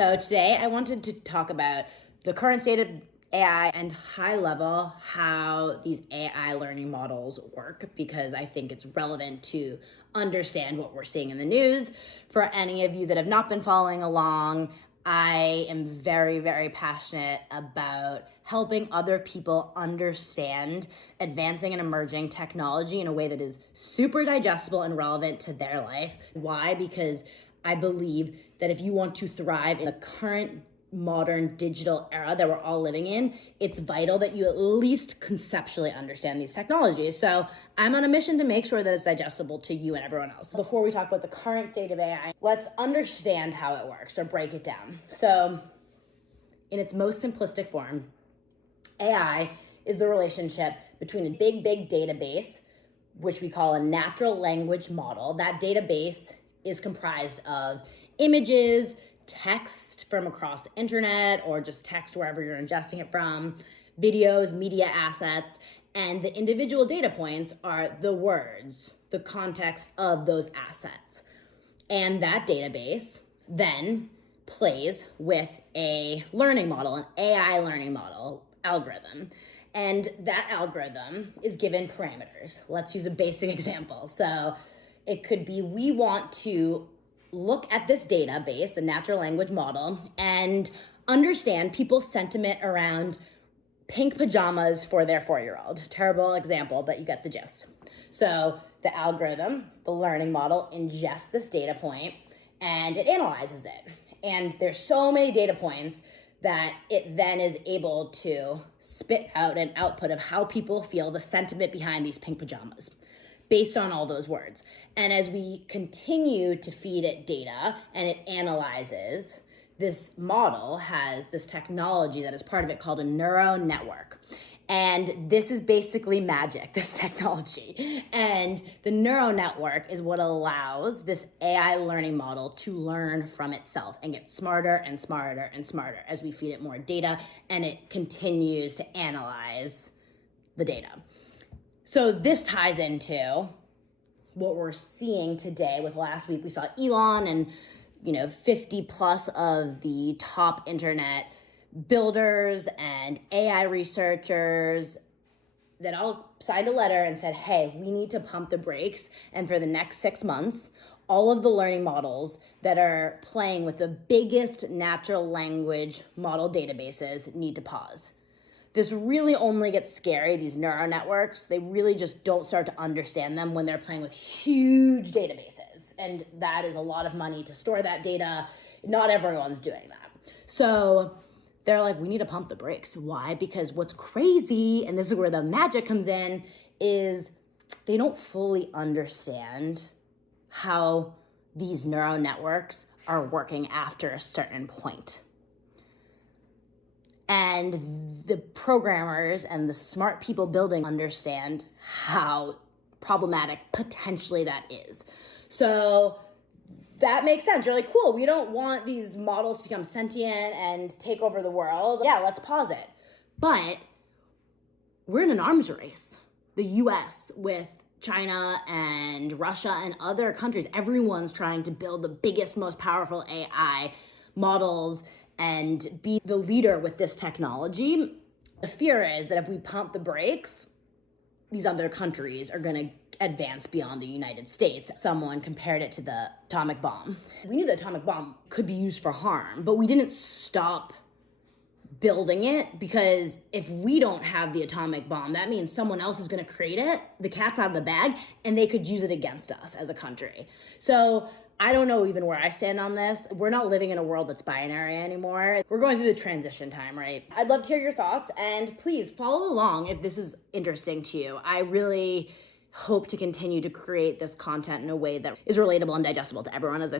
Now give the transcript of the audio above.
So today I wanted to talk about the current state of AI and high level how these AI learning models work, because I think it's relevant to understand what we're seeing in the news. For any of you that have not been following along, I am very, very passionate about helping other people understand advancing and emerging technology in a way that is super digestible and relevant to their life. Why? Because I believe that if you want to thrive in the current modern digital era that we're all living in, it's vital that you at least conceptually understand these technologies. So I'm on a mission to make sure that it's digestible to you and everyone else. Before we talk about the current state of AI, let's understand how it works or break it down. So in its most simplistic form, AI is the relationship between a big database, which we call a natural language model. That database is comprised of images, text from across the internet, or just text wherever you're ingesting it from, videos, media assets, and the individual data points are the words, the context of those assets. And that database then plays with a learning model, an AI learning model algorithm. And that algorithm is given parameters. Let's use a basic example. So it could be, we want to look at this database, the natural language model, and understand people's sentiment around pink pajamas for their 4-year-old. Terrible example, but you get the gist. So the algorithm, the learning model, ingests this data point and it analyzes it. And there's so many data points that it then is able to spit out an output of how people feel, the sentiment behind these pink pajamas, based on all those words. And as we continue to feed it data and it analyzes, this model has this technology that is part of it called a neural network. And this is basically magic, this technology. And the neural network is what allows this AI learning model to learn from itself and get smarter and smarter and smarter as we feed it more data and it continues to analyze the data. So this ties into what we're seeing today. With last week, we saw Elon and 50 plus of the top internet builders and AI researchers that all signed a letter and said, hey, we need to pump the brakes. And for the next 6 months, all of the learning models that are playing with the biggest natural language model databases need to pause. This really only gets scary, these neural networks. They really just don't start to understand them when they're playing with huge databases. And that is a lot of money to store that data. Not everyone's doing that. So they're like, we need to pump the brakes. Why? Because what's crazy, and this is where the magic comes in, is they don't fully understand how these neural networks are working after a certain point. And the programmers and the smart people building understand how problematic potentially that is. So that makes sense. You're like, cool, we don't want these models to become sentient and take over the world. Yeah, let's pause it. But we're in an arms race. The US with China and Russia and other countries, everyone's trying to build the biggest, most powerful AI models and be the leader with this technology. The fear is that if we pump the brakes, these other countries are gonna advance beyond the United States. Someone compared it to the atomic bomb. We knew the atomic bomb could be used for harm, but we didn't stop building it, because if we don't have the atomic bomb, that means someone else is gonna create it, the cat's out of the bag, and they could use it against us as a country. So I don't know even where I stand on this. We're not living in a world that's binary anymore. We're going through the transition time, right? I'd love to hear your thoughts, and please follow along if this is interesting to you. I really hope to continue to create this content in a way that is relatable and digestible to everyone, as I